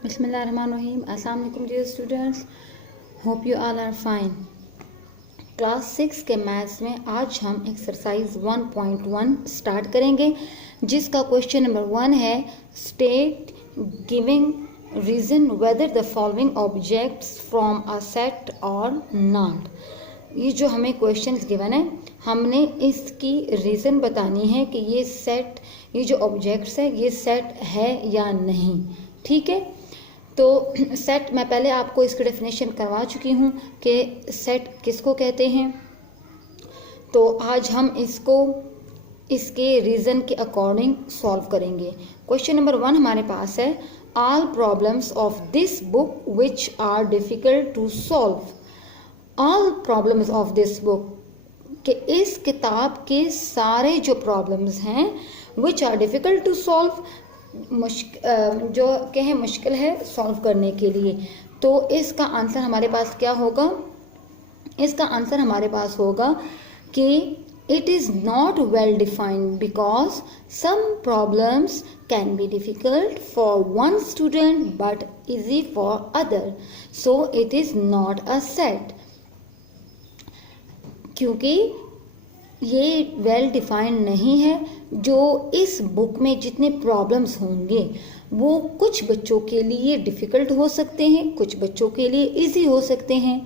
Bismillahirrahmanirrahim. Assalamu alaikum dear students. Hope you all are fine. Class 6 के maths में आज हम एक्सरसाइज 1.1 स्टार्ट करेंगे, जिसका क्वेश्चन नंबर 1 है state giving reason whether the following objects from a set और not. ये जो हमें क्वेश्चन गिवन है, हमने इसकी रीज़न बतानी है कि ये सेट, ये जो ऑब्जेक्ट्स है ये सेट है या नहीं। ठीक है, तो सेट मैं पहले आपको इसकी डेफिनेशन करवा चुकी हूँ कि सेट किसको कहते हैं। तो आज हम इसको इसके रीज़न के अकॉर्डिंग सॉल्व करेंगे। क्वेश्चन नंबर 1 हमारे पास है, all problems of this book which are difficult to solve. All problems of this book, कि इस किताब के सारे जो प्रॉब्लम्स हैं which are difficult to solve, जो कहें मुश्किल है सॉल्व करने के लिए। तो इसका आंसर हमारे पास क्या होगा? इसका आंसर हमारे पास होगा कि it is not well defined because some problems can be difficult for one student but easy for other, so it is not a set. क्योंकि ये वेल डिफाइंड नहीं है। जो इस बुक में जितने प्रॉब्लम्स होंगे वो कुछ बच्चों के लिए डिफ़िकल्ट हो सकते हैं, कुछ बच्चों के लिए इजी हो सकते हैं।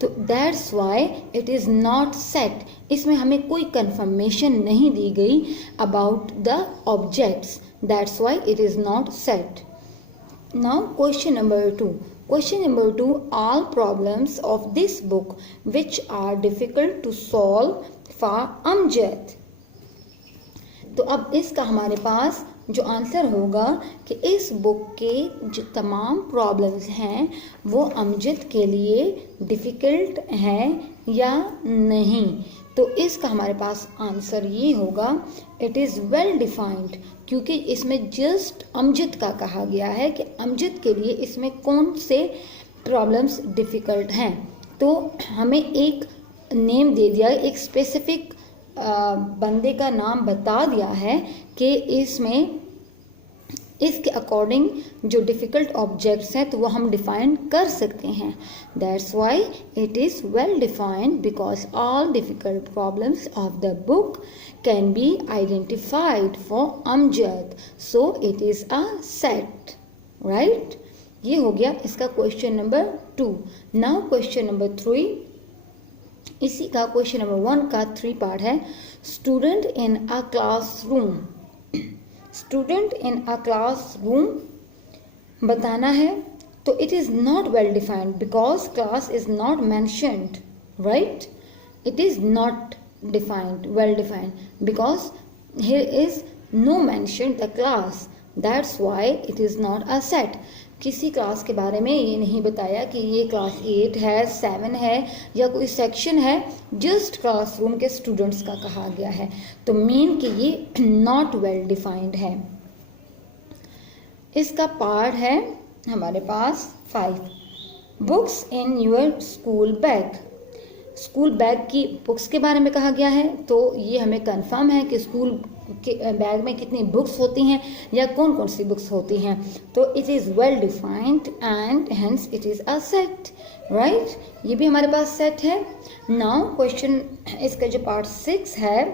तो that's why it is not set. इसमें हमें कोई कंफर्मेशन नहीं दी गई about the objects, that's why it is not set. Now question number 2. Question number 2, all problems of this book which are difficult to solve for Amjad. तो अब इसका हमारे पास जो आंसर होगा कि इस बुक के जो तमाम प्रॉब्लम्स हैं वो अमजद के लिए डिफ़िकल्ट हैं या नहीं। तो इसका हमारे पास आंसर ये होगा, इट इज़ वेल डिफाइंड, क्योंकि इसमें जस्ट अमजद का कहा गया है कि अमजद के लिए इसमें कौन से प्रॉब्लम्स डिफ़िकल्ट हैं। तो हमें एक नेम दे दिया, एक स्पेसिफिक बंदे का नाम बता दिया है कि इसमें इसके अकॉर्डिंग जो डिफ़िकल्ट ऑब्जेक्ट्स हैं तो वो हम डिफ़ाइन कर सकते हैं। That's why it is well defined because all difficult problems of the book can be identified for Amjad, so it is a set. Right, ये हो गया इसका question number 2। Now question number 3, इसी का क्वेश्चन नंबर 1 का 3 पार्ट है। Student in a classroom, student in a classroom बताना है। तो it is not well defined because class is not mentioned. Right, it is not defined, well defined because here is no mention the class, that's why it is not a set. किसी class के बारे में ये नहीं बताया कि ये class 8 है, 7 है या कोई सेक्शन है, जस्ट क्लासरूम के स्टूडेंट्स का कहा गया है। तो मीन कि ये नॉट वेल डिफाइंड है। इसका पार्ट है हमारे पास 5, books in your school bag. School bag की बुक्स के बारे में कहा गया है, तो ये हमें कंफर्म है कि स्कूल के बैग में कितनी बुक्स होती हैं या कौन कौन सी बुक्स होती हैं। तो it is well defined and hence it is a set. Right, ये भी हमारे पास सेट है। नाउ क्वेश्चन, इसका जो पार्ट 6 है,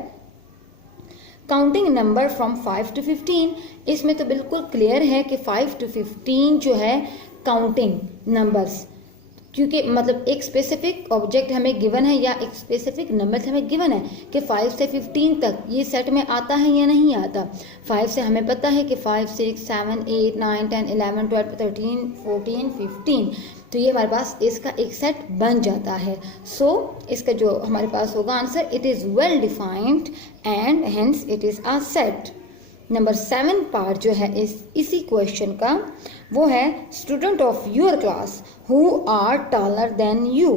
काउंटिंग नंबर फ्रॉम 5 to 15। इसमें तो बिल्कुल क्लियर है कि 5 to 15 जो है काउंटिंग नंबर्स, क्योंकि मतलब एक स्पेसिफिक ऑब्जेक्ट हमें गिवन है या एक स्पेसिफिक नंबर हमें गिवन है कि 5 से 15 तक ये सेट में आता है या नहीं आता। 5 से हमें पता है कि 5, 6, 7, 8, 9, 10, 11, 12, 13, 14, 15, तो ये हमारे पास इसका एक सेट बन जाता है। सो इसका जो हमारे पास होगा answer, it is well defined and hence it is a set. Number 7 part जो है इसी क्वेश्चन का, वो है student of your class who are taller than you.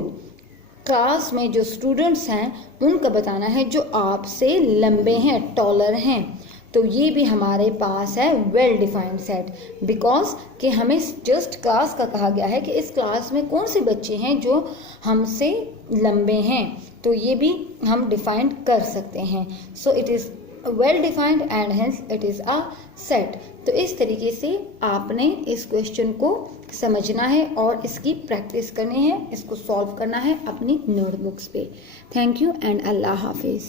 Class में जो स्टूडेंट्स हैं उनका बताना है जो आपसे लंबे हैं, टॉलर हैं। तो ये भी हमारे पास है वेल डिफाइंड सेट, बिकॉज कि हमें जस्ट क्लास का कहा गया है कि इस क्लास में कौन से बच्चे हैं जो हमसे लंबे हैं, तो ये भी हम डिफाइंड कर सकते हैं। सो it is well defined and hence it is a set. तो इस तरीके से आपने इस क्वेश्चन को समझना है और इसकी प्रैक्टिस करनी है, इसको सॉल्व करना है अपनी नोटबुक्स पे। Thank you and Allah Hafiz.